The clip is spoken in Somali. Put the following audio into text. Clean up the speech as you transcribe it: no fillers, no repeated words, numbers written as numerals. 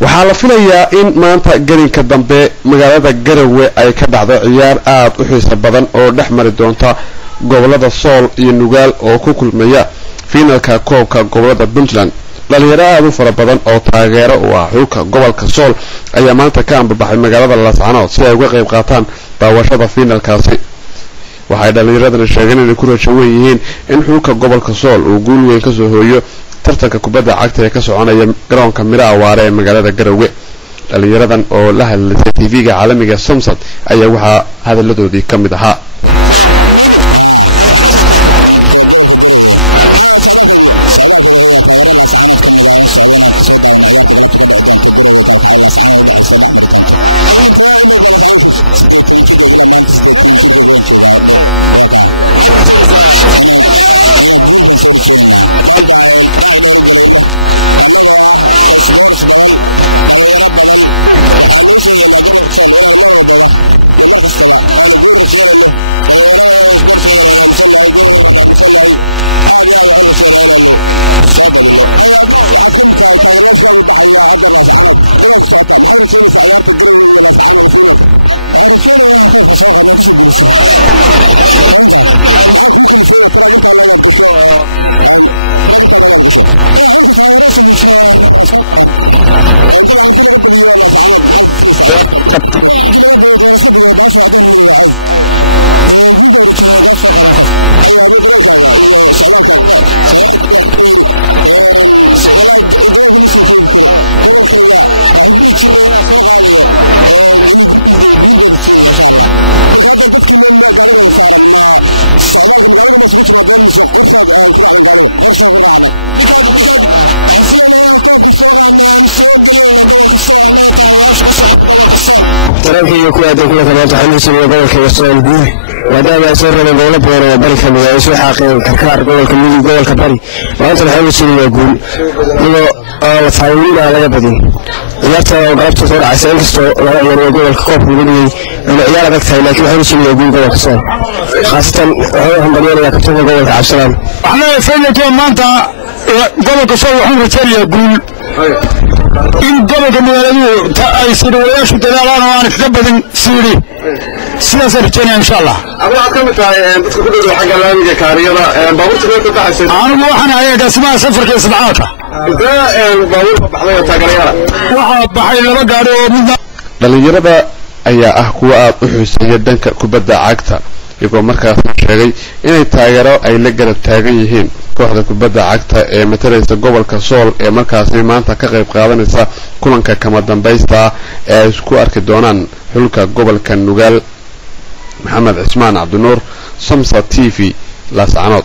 waxaa la filayaa in maanta garinka dambe magaalada Garowe ay ka dhacdo ciyaar aad u xiiso badan oo dhex mari doonta gobolada Sool iyo Nugaal oo ku kulmaya finalka koobka gobolada Puntland. dhalinyaro aad u fara badan oo taageero u ah xulka gobolka Sool ayaa maanta ka ambabaxay magaalada Laascaanood si ay uga qayb qaataan daawashada finalkaasi. waxay dhalinyaradana sheegeen inay ku rajo weyn yihiin in xulka gobolka Sool uu guul weyn ka soo hooyo tartanka kubadda cagta ee ka soconaya garoonka Mira Awaare ee magaalada Garowe. dhalinyaradan oo la hadlaysay TV-ga caalamiga Samsat ayaa waxa hadaladoodii ka mid ahaa تركي كل هذا كله كمان تحمس الوضع كوسان بيه وهذا يصير من دولة بورا بريك من يسوي حقيقة كار دولة كمية دولة كبري وأنت تحمس يقول إنه الفاعلين على يبدين يرتى وقربت صور عسل كستو يقول الكوب يقول إنه يلا بكتير لكن تحمس يقول دولة كسان خاصة هم بدينا يكتبوا دولة عبد السلام. إحنا فين كم مانتا دولة كسان وحنا رجال يقول إن دولة مدلوا تأثير وياش بدلالان وأنا كتبت سوري سياسة رجالنا إن شاء الله. أبغى أكمل تاعي بس كل حاجة لانجا كاريرا بقول تقول تحسن. أنا وحنا هي اسمها سفر كيس بعاطة. إذا بقول بحضر تاعي واحد بحي لما قالوا من. dhalinyarada ayaa ah kuwa aad u xiiseeya danka kubadda cagta iyagoo markaas sheegay inay taageero ay la garab taagan yihiin kooxda kubadda cagta ee matalaysa gobolka Sool ee markaas maanta ka qayb qaadanaysa kulanka kama dambaysta ee ay isku arki doonaan xulka gobolka Nugaal. Maxamed Cismaan Cabdi Nuur, Samsat TV, Laascaanood.